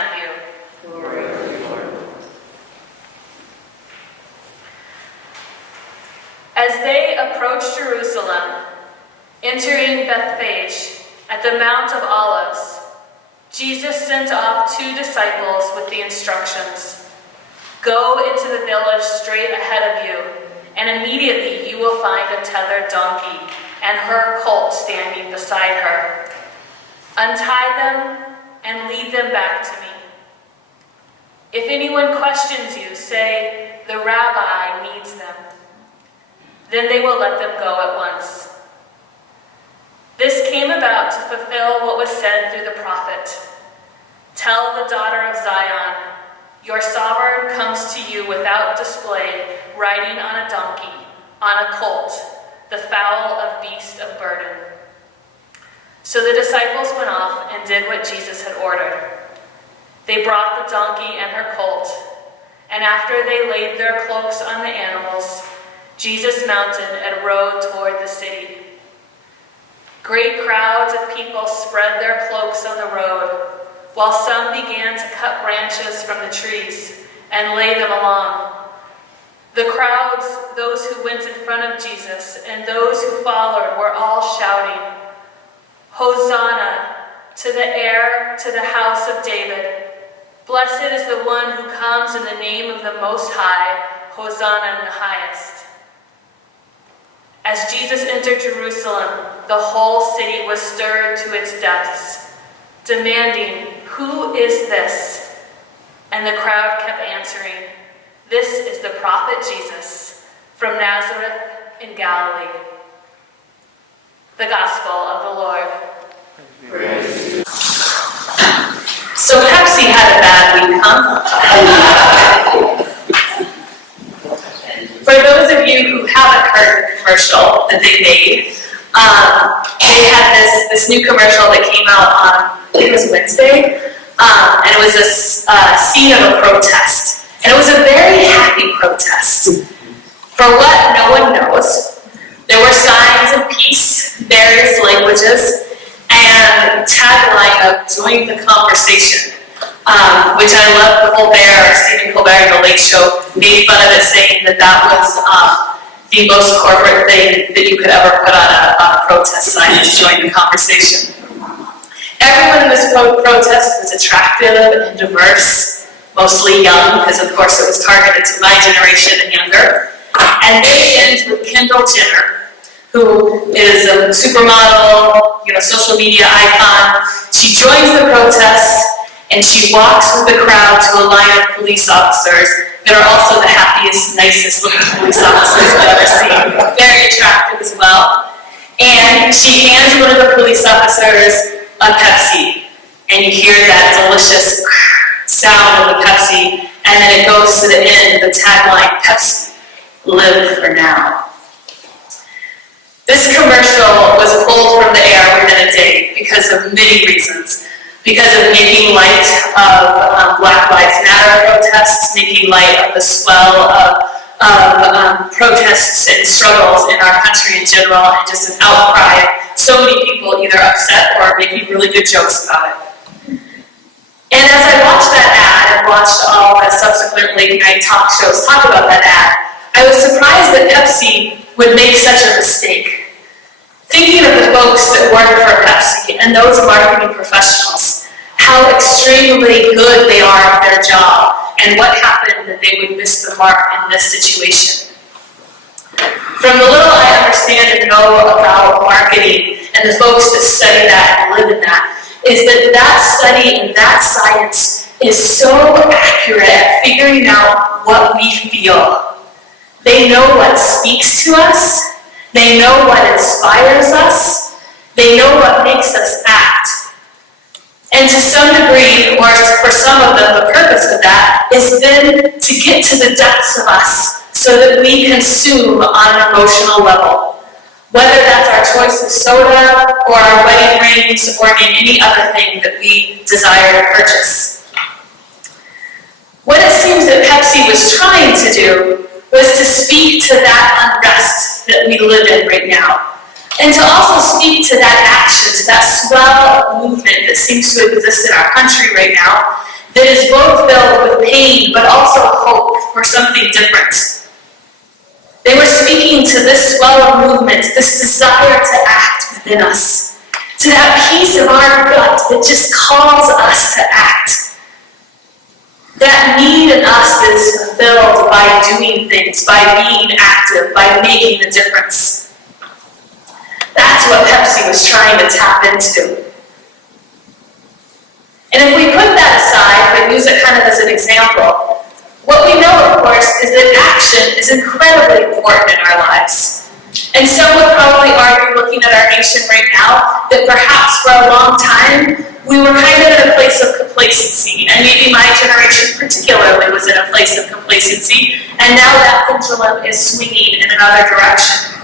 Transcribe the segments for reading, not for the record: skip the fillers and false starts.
Matthew. Glory to you, Lord. As they approached Jerusalem, entering Bethphage at the Mount of Olives, Jesus sent off 2 disciples with the instructions, "Go into the village straight ahead of you, and immediately you will find a tethered donkey and her colt standing beside her. Untie them and lead them back to me. If anyone questions you, say, 'The rabbi needs them.' Then they will let them go at once." This came about to fulfill what was said through the prophet. "Tell the daughter of Zion, your sovereign comes to you without display, riding on a donkey, on a colt, the foal of beast of burden." So the disciples went off and did what Jesus had ordered. They brought the donkey and her colt, and after they laid their cloaks on the animals, Jesus mounted and rode toward the city. Great crowds of people spread their cloaks on the road, while some began to cut branches from the trees and lay them along. The crowds, those who went in front of Jesus and those who followed, were all shouting, "Hosanna to the heir to the house of David. Blessed is the one who comes in the name of the Most High. Hosanna in the highest." As Jesus entered Jerusalem, the whole city was stirred to its depths, demanding, "Who is this?" And the crowd kept answering, "This is the prophet Jesus from Nazareth in Galilee." The Gospel of the Lord. Praise. So Pepsi had a bad week, huh? For those of you who haven't heard the commercial that they made, they had this new commercial that came out on, I think it was Wednesday, and it was a scene of a protest. And it was a very happy protest. For what no one knows, there were signs of peace, various languages, and tagline of "Join the conversation," which I love. Stephen Colbert, in The Late Show, made fun of it, saying that was the most corporate thing that you could ever put on a protest sign, is "Join the conversation." Everyone in this protest was attractive and diverse, mostly young, because of course it was targeted to my generation and younger. And it ends with Kendall Jenner, who is a supermodel, social media icon. She joins the protest and she walks with the crowd to a line of police officers that are also the happiest, nicest looking police officers I've ever seen. Very attractive as well. And she hands one of the police officers a Pepsi, and you hear that delicious sound of the Pepsi, and then it goes to the end, the tagline, "Pepsi, live for now." This commercial was pulled from the air within a day because of many reasons. Because of making light of Black Lives Matter protests, making light of the swell of protests and struggles in our country in general, and just an outcry. So many people either upset or making really good jokes about it. And as I watched that ad and watched all the subsequent late night talk shows talk about that ad, I was surprised that Pepsi would make such a mistake. Thinking of the folks that work for Pepsi and those marketing professionals, how extremely good they are at their job, and what happened that they would miss the mark in this situation. From the little I understand and know about marketing and the folks that study that and live in that, is that study and that science is so accurate at figuring out what we feel. They know what speaks to us. They know what inspires us. They know what makes us act. And to some degree, or for some of them, the purpose of that is then to get to the depths of us so that we consume on an emotional level. Whether that's our choice of soda, or our wedding rings, or any other thing that we desire to purchase. What it seems that Pepsi was trying to do was to speak to that unrest that we live in right now. And to also speak to that action, to that swell of movement that seems to exist in our country right now, that is both filled with pain but also hope for something different. They were speaking to this swell of movement, this desire to act within us, to that piece of our gut that just calls us to act. That need in us is fulfilled by doing things, by being active, by making a difference. That's what Pepsi was trying to tap into. And if we put that aside, but use it kind of as an example, what we know, of course, is that action is incredibly important in our lives. And some would probably argue, looking at our nation right now, that perhaps for a long time, we were kind of in a place of complacency. And maybe my generation particularly was in a place of complacency. And now that pendulum is swinging in another direction.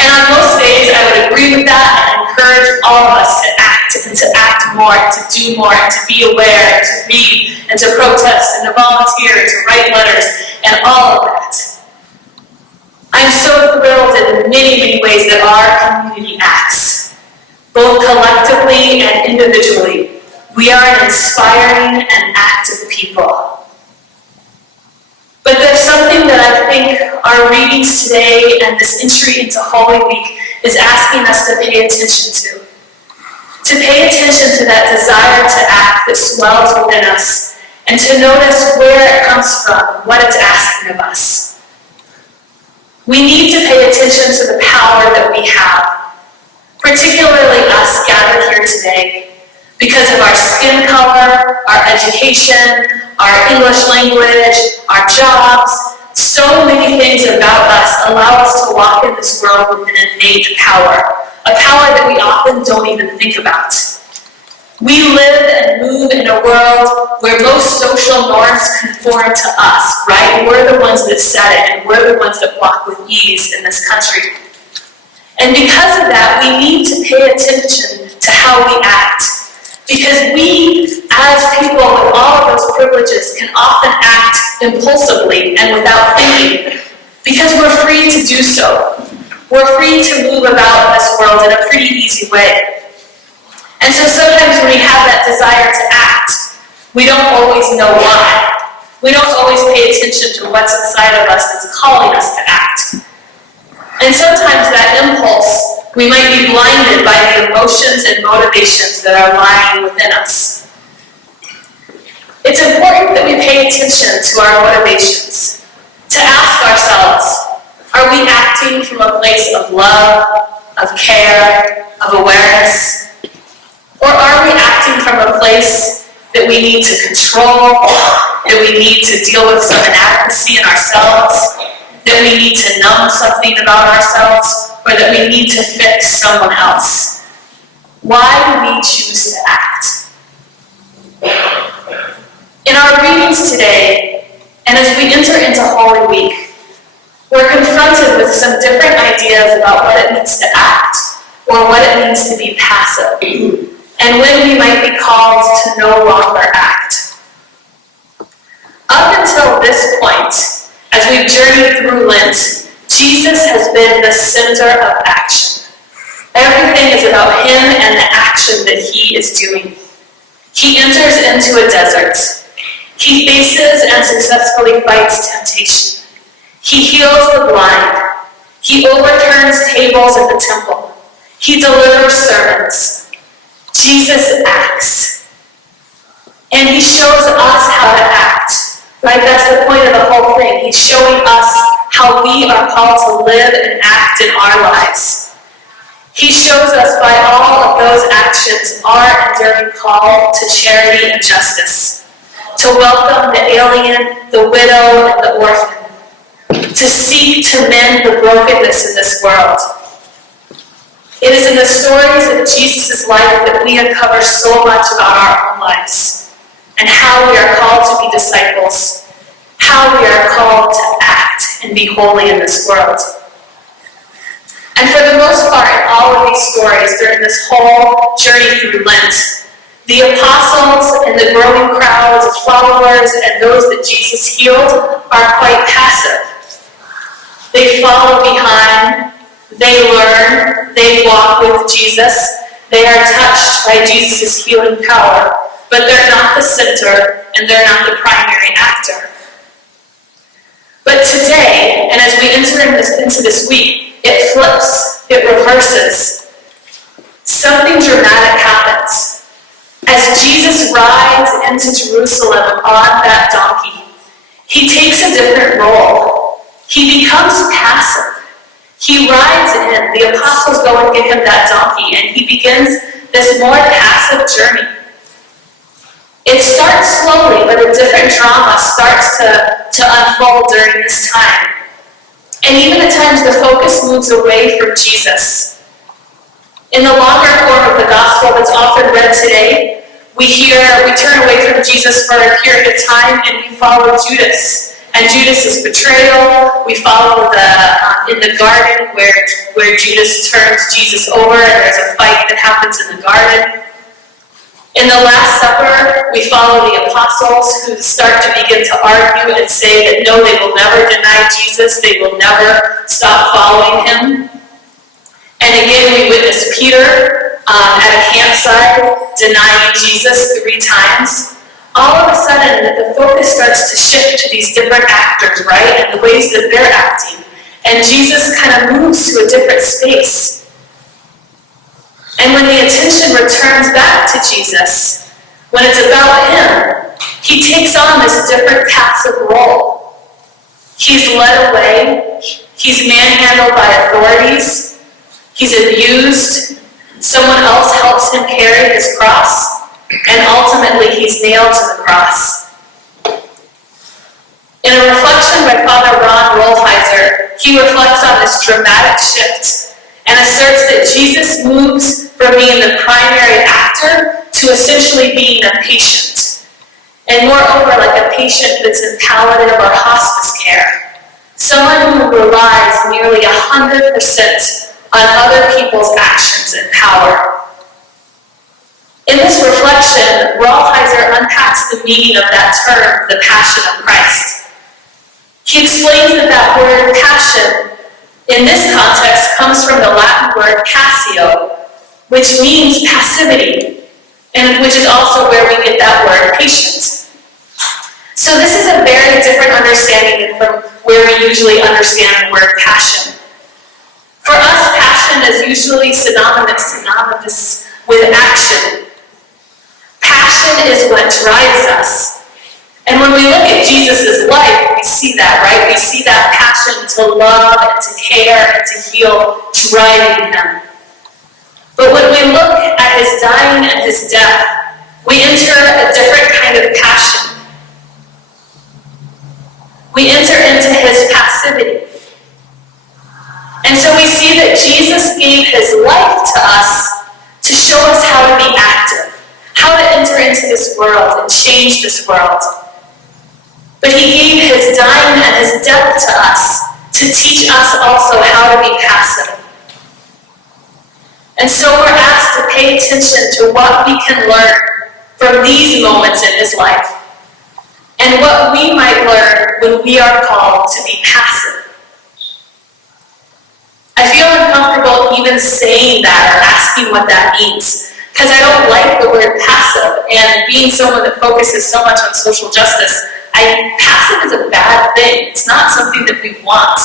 And on most days, I would agree with that and encourage all of us to act, and to act more, and to do more, and to be aware, and to read, and to protest, and to volunteer, and to write letters, and all of that. I'm so thrilled in many, many ways that our community acts, both collectively and individually. We are an inspiring and active people. But there's something that I think our readings today and this entry into Holy Week is asking us to pay attention to. To pay attention to that desire to act that swells within us, and to notice where it comes from, what it's asking of us. We need to pay attention to the power that we have, particularly us gathered here today, because of our skin color, our education, our English language, our jobs. So many things about us allow us to walk in this world with an innate power, a power that we often don't even think about. We live and move in a world where most social norms conform to us, right? We're the ones that set it, and we're the ones that walk with ease in this country. And because of that, we need to pay attention to how we act. Because we, as people with all of those privileges, can often act impulsively and without thinking, because we're free to do so. We're free to move about in this world in a pretty easy way. And so sometimes when we have that desire to act, we don't always know why. We don't always pay attention to what's inside of us that's calling us to act. And sometimes that impulse, we might be blinded by the emotions and motivations that are lying within us. It's important that we pay attention to our motivations, to ask ourselves, are we acting from a place of love, of care, of awareness? Or are we acting from a place that we need to control, that we need to deal with some inadequacy in ourselves, that we need to numb something about ourselves, or that we need to fix someone else? Why do we choose to act? In our readings today, and as we enter into Holy Week, we're confronted with some different ideas about what it means to act, or what it means to be passive, and when we might be called to no longer act. Up until this point, as we've journeyed through Lent, Jesus has been the center of action. Everything is about him and the action that he is doing. He enters into a desert. He faces and successfully fights temptation. He heals the blind. He overturns tables at the temple. He delivers sermons. Jesus acts. And he shows us how to act. Right? That's the point of the whole thing. He's showing us how we are called to live and act in our lives. He shows us by all of those actions our enduring call to charity and justice, to welcome the alien, the widow, and the orphan, to seek to mend the brokenness in this world. It is in the stories of Jesus' life that we uncover so much about our own lives, and how we are called to be disciples, how we are called to act and be holy in this world. And for the most part, in all of these stories, during this whole journey through Lent, the apostles and the growing crowds of followers and those that Jesus healed are quite passive. They follow behind, they learn, they walk with Jesus, they are touched by Jesus' healing power, but they're not not the center, and they're not the primary actor. But today, and as we enter into this week, it flips, it reverses. Something dramatic happens. As Jesus rides into Jerusalem on that donkey, he takes a different role. He becomes passive. He rides in. The apostles go and get him that donkey, and he begins this more passive journey. It starts slowly, but a different drama starts to unfold during this time. And even at times, the focus moves away from Jesus. In the longer form of the gospel that's often read today, we turn away from Jesus for a period of time, and we follow Judas. And Judas' betrayal, we follow in the garden where Judas turns Jesus over, and there's a fight that happens in the garden. In the Last Supper, we follow the apostles who start to begin to argue and say that no, they will never deny Jesus, they will never stop following him. And again, we witness Peter at a campsite denying Jesus 3 times. All of a sudden, the focus starts to shift to these different actors, right? And the ways that they're acting. And Jesus kind of moves to a different space. And when the attention returns back to Jesus, when it's about him, he takes on this different passive role. He's led away. He's manhandled by authorities. He's abused. Someone else helps him carry his cross. And ultimately, he's nailed to the cross. In a reflection by Father Ron Rolheiser, he reflects on this dramatic shift and asserts that Jesus moves from being the primary actor to essentially being a patient. And moreover, like a patient that's in palliative or hospice care. Someone who relies nearly 100% on other people's actions and power. In this reflection, Rolheiser unpacks the meaning of that term, the Passion of Christ. He explains that word passion, in this context, comes from the Latin word passio, which means passivity, and which is also where we get that word patient. So this is a very different understanding than from where we usually understand the word passion. For us, passion is usually synonymous with action. Passion is what drives us. And when we look at Jesus' life, we see that, right? We see that passion to love and to care and to heal driving him. But when we look at his dying and his death, we enter a different kind of passion. We enter into his passivity. And so we see that Jesus gave his life to us to show us how to be active, how to enter into this world and change this world. But he gave his dying and his death to us to teach us also how to be passive. And so we're asked to pay attention to what we can learn from these moments in his life and what we might learn when we are called to be passive. I feel uncomfortable even saying that or asking what that means because I don't like the word passive, and being someone that focuses so much on social justice, passive is a bad thing. It's not something that we want.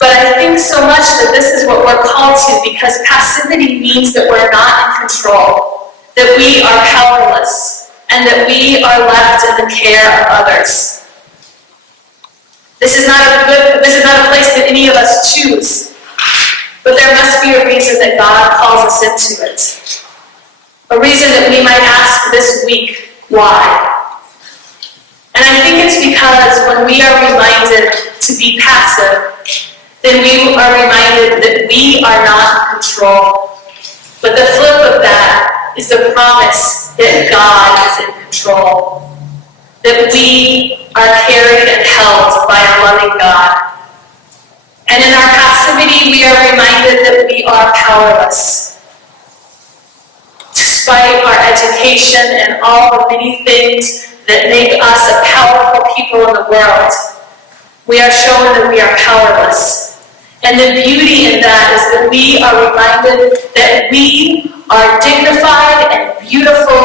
But I think so much that this is what we're called to because passivity means that we're not in control, that we are powerless, and that we are left in the care of others. This is not a place that any of us choose, but there must be a reason that God calls us into it. A reason that we might ask this week, why? And I think it's because when we are reminded to be passive, then we are reminded that we are not in control. But the flip of that is the promise that God is in control. That we are carried and held by a loving God. And in our passivity, we are reminded that we are powerless. Despite our education and all the many things that make us a powerful people in the world, we are shown that we are powerless. And the beauty in that is that we are reminded that we are dignified and beautiful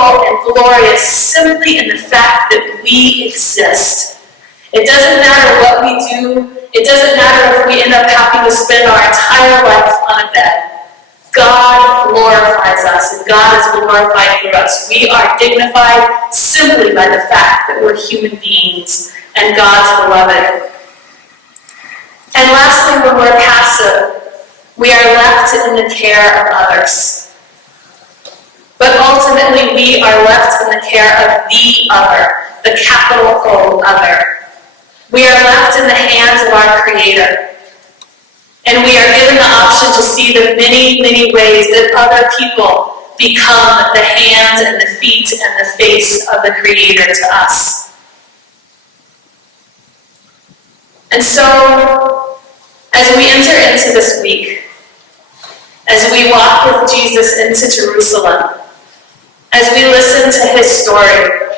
glorious simply in the fact that we exist. It doesn't matter what we do. It doesn't matter if we end up having to spend our entire life on a bed. God glorifies us, and God is glorified through us. We are dignified simply by the fact that we're human beings and God's beloved. And lastly, when we're passive, we are left in the care of others. But ultimately, we are left in the care of the other, the capital O other. We are left in the hands of our Creator. And we are given the option to see the many, many ways that other people become the hands and the feet and the face of the Creator to us. And so, as we enter into this week, as we walk with Jesus into Jerusalem, as we listen to his story,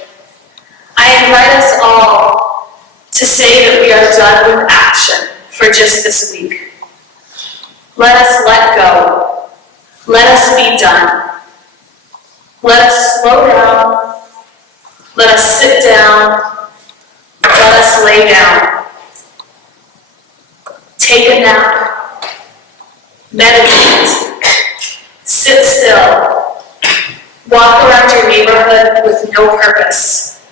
I invite us all to say that we are done with action for just this week. Let us let go. Let us be done. Let us slow down. Let us sit down. Let us lay down. Take a nap. Meditate. Sit still. Walk around your neighborhood with no purpose.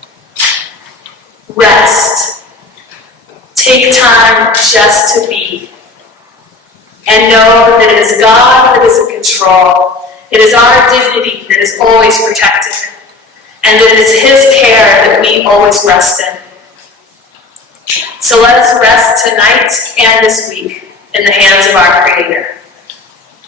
Rest. Take time just to be. And know that it is God that is in control. It is our dignity that is always protected. And that it is his care that we always rest in. So let us rest tonight and this week in the hands of our Creator.